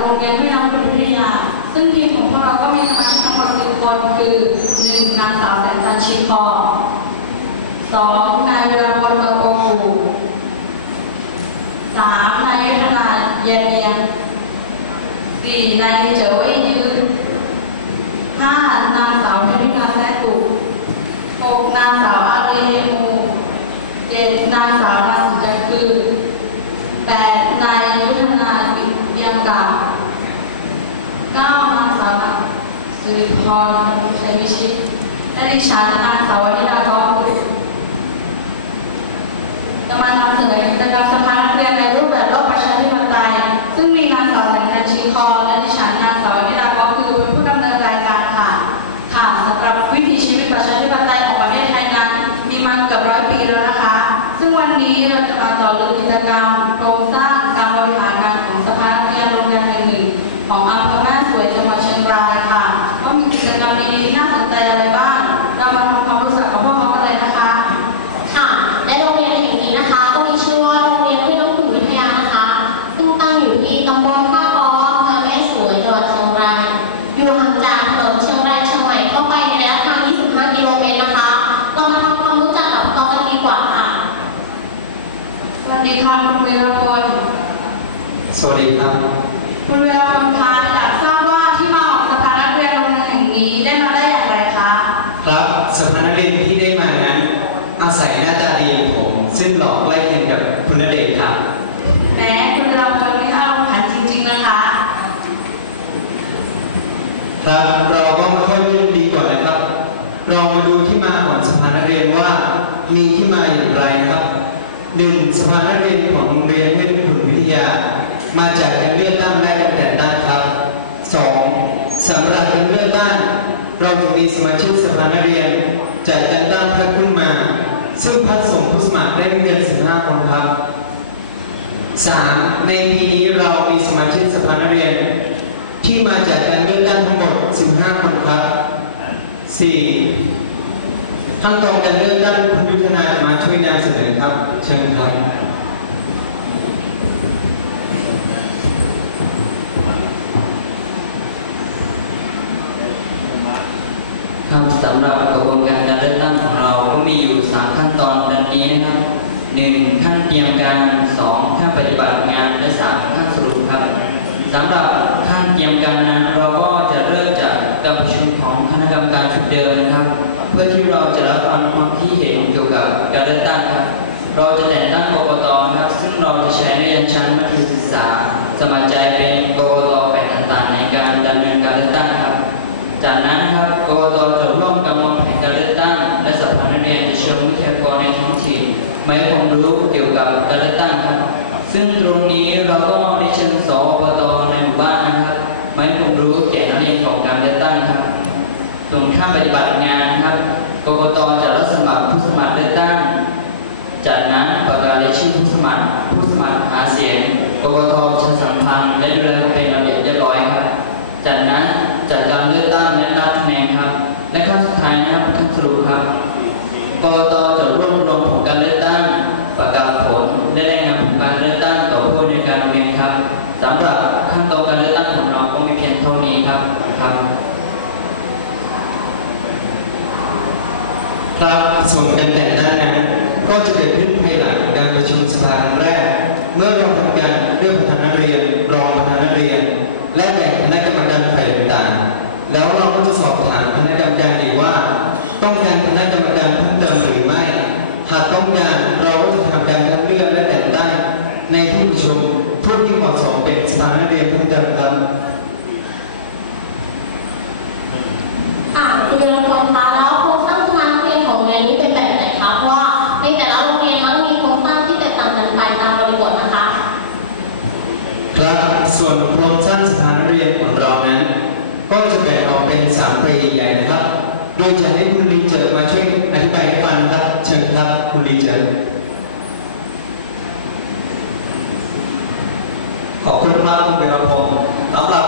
โรงเรียนห้วยน้ำคุณวิยา ซึ่งทีมของพวกเราก็มีสมาชิกทั้งหมดสิบคนคือหนึ่งนางสาวแสนจันทร์ชีพอสองนายเวรพลเมืองโกกูสามนายยุทธนาเยนเนียนสี่นายเจอว่ยยืนห้านางสาวเทวิกาแซ่ตุหกนางสาวอาเรเฮมูเจ็ดนางสาวนางสุจัยคือแปดนายยุทธนาวิเบียงกาเก้านางสาวสิ ริพรชัยวิชิตและดิฉันนางสาวนิดาทองบุตรจะมาทำเสนอกิจกรสภา มีกิจกรรมดีๆที่น่าสนใจอะไรบ้าง เรามาทำความรู้จักกับพวกเขากันเลยนะคะ ค่ะ และโรงเรียนแห่งนี้นะคะ ก็มีชื่อว่าโรงเรียนห้วยน้ำขุนวิทยานะคะ ซึ่งตั้งอยู่ที่ตำบลท่ากออำเภอแม่สวยจังหวัดเชียงรายอยู่ห่างจากถนนเชียงรายเชียงใหม่เข้าไปในระยะทาง 25 กิโลเมตรนะคะ เรามาทำความรู้จักกับเขากันดีกว่าค่ะ สวัสดีค่ะคุณเวรพลสวัสดีครับคุณเวรพลคะ ครับเราก็มาค่อยเรื่องดีกว่านนะครับ เรามาดูที่มาของสภานักเรียนว่ามีที่มาอย่างไรนะครับหนึ่งสภานักเรียนของโรงเรียนเวชขุนวิทยา มาจากการเลือกตั้งและการแต่งตั้งครับสองสำหรับการเลือกตั้งเราจะมีสมาชิกสภานักเรียนจากการตั้งพรรคขึ้นมา ซึ่งพรรคส่งผู้สมัครได้ไม่เกิน15คนครับสามในปีนี้เรามีสมาชิกสภานักเรียน ที่มาจากการเลือกตั้งทั้งหมด 15 คนครับ 4. ขั้นตอนการเลือกตั้งคุณยุทธนามาช่วยนำเสนอครับ เชิญครับครับสำหรับกระบวนการการเลือกตั้งของเราก็มีอยู่ 3 ขั้นตอนดังนี้นะครับ 1. ขั้นเตรียมการ 2. ขั้นปฏิบัติงานและ 3. ขั้นสรุปครับสำหรับ ถิ่นมาให้ความรู้เกี่ยวกับการเลือกตั้งครับ ซึ่งตรงนี้เราก็ได้เชิญสอบตในหมู่บ้านนะครับมาให้ความรู้แก่นักเรียนของการเลือกตั้งครับส่วนขั้นปฏิบัติงานครับกกตจะรับสมัครผู้สมัครเลือกตั้ง จากนั้นประกาศรายชื่อผู้สมัครผู้สมัครหาเสียงกกตจะสัมพันธ์และดูแลเป็น ครับส่วนการแต่งตั้งนั้นก็จะเกิดขึ้นภายหลังการประชุมสภาแรก เมื่อเราทำการเลือกประธานนักเรียน รองประธานนักเรียน และแบ่งคณะกรรมการฝ่ายต่างๆแล้วเราก็จะสอบถามคณะกรรมการอีกว่า ต้องการคณะกรรมการเพิ่มเติมหรือไม่ หากต้องการเราก็จะทำการคัดเลือกและแต่งตั้งในที่ประชุมผู้ที่เหมาะสมเป็นสภานักเรียนเพิ่มเติมครับค่ะคุณเวรพลคะ อกเป็นสามปีใหญ่นะครับ โดยจะให้คุณลีเจอมาช่วยอธิบายให้ฟังครับเชิญครับคุณลีเจอขอบคุณมากคุณเบรพงศ์สำหรับ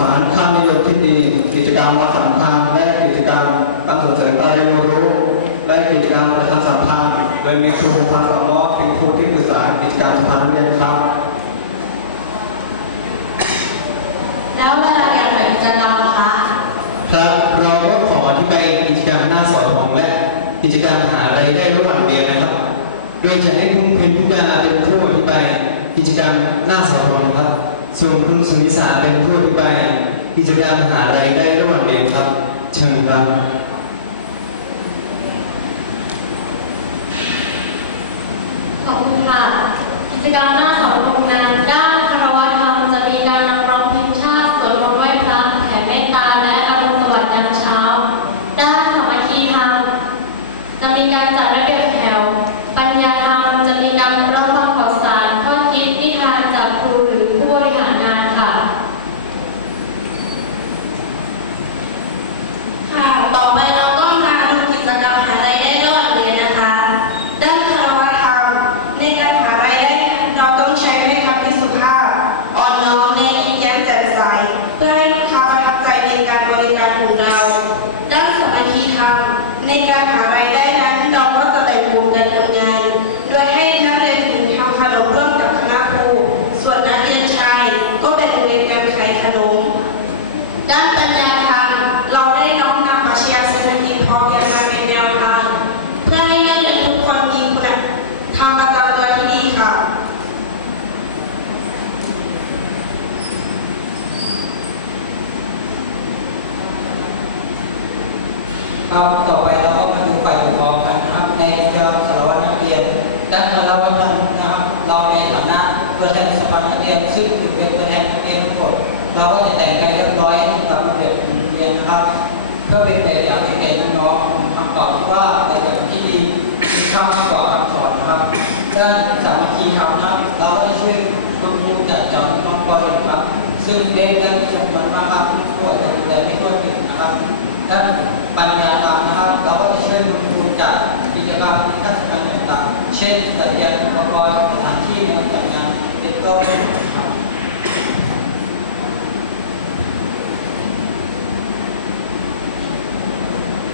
ผูกฝังค่านิยมที่ดีกิจกรรมวัดสัมพันธ์และกิจกรรมการส่งเสริมการเรียนรู้และกิจกรรมประชาสัมพันธ์โดยมีครูพันธ์สมอเป็นครูที่ปรึกษากิจการสถานเรียนครับ แล้วรายละเอียดของกิจกรรมล่ะคะครับเราก็ขออธิบายกิจกรรมหน้าเสาของและกิจกรรมหารายได้ระหว่างเรียนนะครับ โดยจะให้คุณเพนพิดาเป็นผู้อธิบายกิจกรรมหน้าเสาธงครับ ส่วนคุณสุนิสาเป็นผู้อธิบายกิจกรรมหารายได้ระหว่างเรียนครับเชิญครับขอบคุณค่ะ กิจกรรมหน้าเสาธงโรงงานคารวะธรรมจะมีการนำร้องเพลงชาติสวดมนต์ไหว้พระแผ่เมตตาและอรุณสวัสดิ์ยามเช้า ด้านสามัคคีธรรมจะมีการจัดระเบียบแถว ปัญญาธรรมจะมีการรับฟังข่าวสารข้อคิดนิทานจากครูหรือผู้บริหารงานค่ะ ค่ะ ต่อไปเราก็มาดูกิจกรรมหารายได้ระหว่างเรียนนะคะ ด้านคารวะธรรมในการหารายได้เราต้องใช้ถ้อยคำที่สุภาพ อ่อนน้อมและยิ้มแย้มแจ่มใส เพื่อให้ลูกค้าประทับใจในการบริการของเรา ด้านสามัคคีธรรม ในการหารายได้นั้นเราก็จะแบ่งกลุ่มกันทำงาน โดยให้นักเรียนหญิงทำขนมร่วมกับคณะครู ส่วนนักเรียนชายก็แบ่งเรียนกันขายขนม ด้านปัญญาธรรมเราได้น้อมนำปรัชญาเศรษฐกิจพอเพียงมาเป็นแนวทาง เพื่อให้นักเรียนทุกคนมีคุณธรรมประจำตัวที่ดีค่ะครับต่อไป ทั้งหมดเราก็จะแต่งกายเรียบร้อยให้กับระเบียบโรงเรียนนะครับ เพื่อเป็นแบบอย่างให้แก่น้องๆคำตอบที่ว่าแบบอย่างที่ดีมีค่ามากกว่าคำสอนนะครับด้านสามัคคีธรรมนะครับ เราก็จะช่วยคุณครูจัดจำน้องปอยครับ ซึ่งเด็กและจำนวนมากครับที่ทั่วแต่แต่ไม่ทั่วถึงนะครับ ด้านปัญญาธรรมนะครับ เราก็จะช่วยคุณครูจัดกิจกรรมนิทรรศการต่างๆ เช่นจัดเตรียมอุปกรณ์สถานที่ในการจัดงานเป็นต้นครับ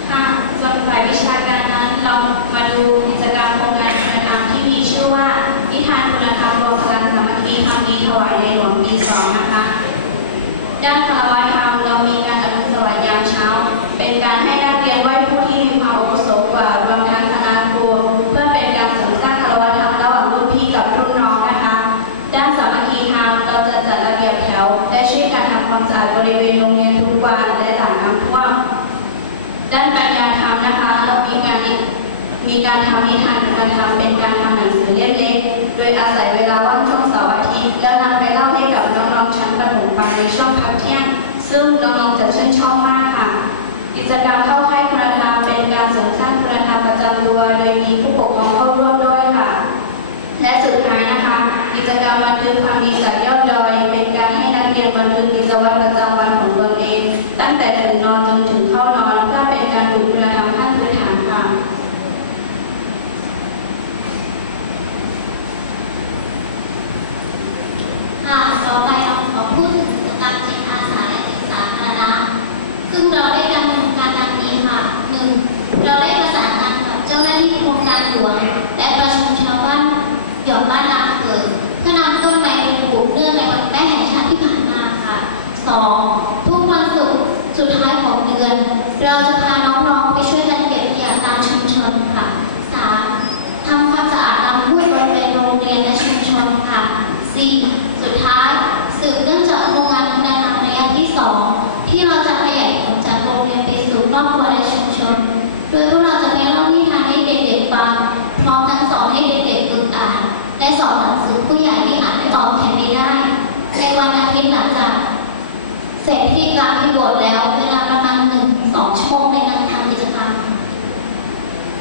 ค่ะส่วนฝ่ายวิชาการนั้นเรามาดูกิจกรรมโครงการคุณธรรมที่มีชื่อว่านิทานคุณธรรมรวมพลังสามัคคีทำดีถวายในหลวงปีสองนะคะ ด้านคารวะธรรมเรามีการอรุณสวัสดิ์ยามเช้า เป็นการให้นักเรียนไหว้ผู้ที่มีความอาวุโสกว่ารวมทั้งคณะครูเพื่อเป็นการเสริมสร้างคารวะธรรมระหว่างรุ่นพี่กับรุ่นน้องนะคะ ด้านสามัคคีธรรมเราจะจัดระเบียบแถว และช่วยกันทำความสะอาดบริเวณโรงเรียนทุกวันและหลังน้ำท่วมด้านปัญญาธรรมนะคะ เรามีการมีการทำนิทานคุณธรรมเป็นการทำหนังสือเล่มเล็ก โดยอาศัยเวลาว่างช่วงเสาร์อาทิตย์แล้วนำไปเล่าให้กับ รองชั้นประถมฟังในช่วงพักเที่ยง ซึ่งน้องๆจะชื่นชอบมากค่ะ กิจกรรมเข้าค่ายคุณธรรมเป็นการเสริมสร้างคุณธรรมประจำตัวโดยมีผู้ปกครองเข้าร่วมด้วยค่ะ และสุดท้ายนะคะ กิจกรรมบันทึกความดีจากยอดดอย เป็นการให้นักเรียนบันทึกกิจวัตรประจำวันของตนเอง ตั้งแต่ตื่นนอนจนถึงเข้านอนเพื่อเป็นการฝึกคุณธรรมขั้นพื้นฐานค่ะ ค่ะต่อไปเราขอพูดถึงกิจกรรมจิตอาสาและจิตสาธารณะ ซึ่งเราได้ดำเนินการดังนี้ค่ะหนึ่งเราได้ประสานงานกับเจ้าหน้าที่โครงการหลวง และประชุมชาวบ้านหย่อมบ้านนาเกิด เพื่อนำต้นไม้ไปปลูกเนื่องในวันแม่แห่งชาติที่ผ่านมาค่ะสองทุกวันศุกร์สุดท้ายของเดือน เราจะพาน้องๆไปช่วยกันเก็บขยะตามชุมชนค่ะสามทำความสะอาดลำห้วยบริเวณโรงเรียนและชุมชนค่ะ 4. สุดท้ายสืบเนื่องจากโครงการคุณธรระยะที่ 2 ที่เราจะขยายผลจากโรงเรียนไปสู่ครอบครัวและชุมชน โดยพวกเราจะไปเล่านิทานให้เด็กๆฟังพร้อมทั้งสอนให้เด็กๆฝึกอ่าน และสอนหนังสือผู้ใหญ่ที่อ่านไม่ออกเขียนไม่ได้ ในวันอาทิตย์หลังจากเสร็จพิธีการที่โบสถ์แล้วเวลา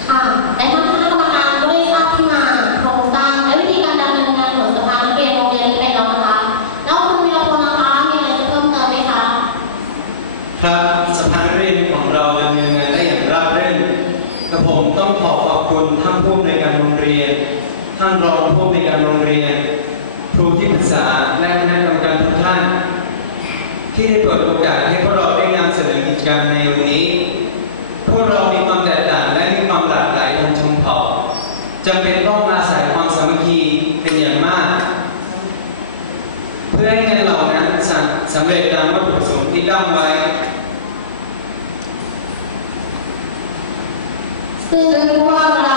ค่ท่าทางการก็ได้ท่าที่มาโรงสางแลวิธีการดำเนินงานของสภานักเรียนโรงเรียนนี้ไปแล้วนะคะ แล้วคุณวีรพลนะคมีอะไรจะพิ่มเติไหมคะ ครับสภาเรียนของเราดำเนินงานได้อย่างราบรื่นกระผมต้องขอบคุณท่านผู้อำนวยการโรงเรียน ท่านรองผู้อำนวยการโรงเรียน ครูที่ปรึกษาและคณะกรรมการทุกท่าน ที่ได้เปิดโอกาสให้พวกเราได้นำเสนอกิจกรรมในวันนี้ พวกเรามีความแต จำเป็นต้องอาศัยความสามัคคีเป็นอย่างมาก เพื่อให้เงินเหล่านั้นสำเร็จตามวัตถุประสงค์ที่ตั้งไว้ ซึ่งว่า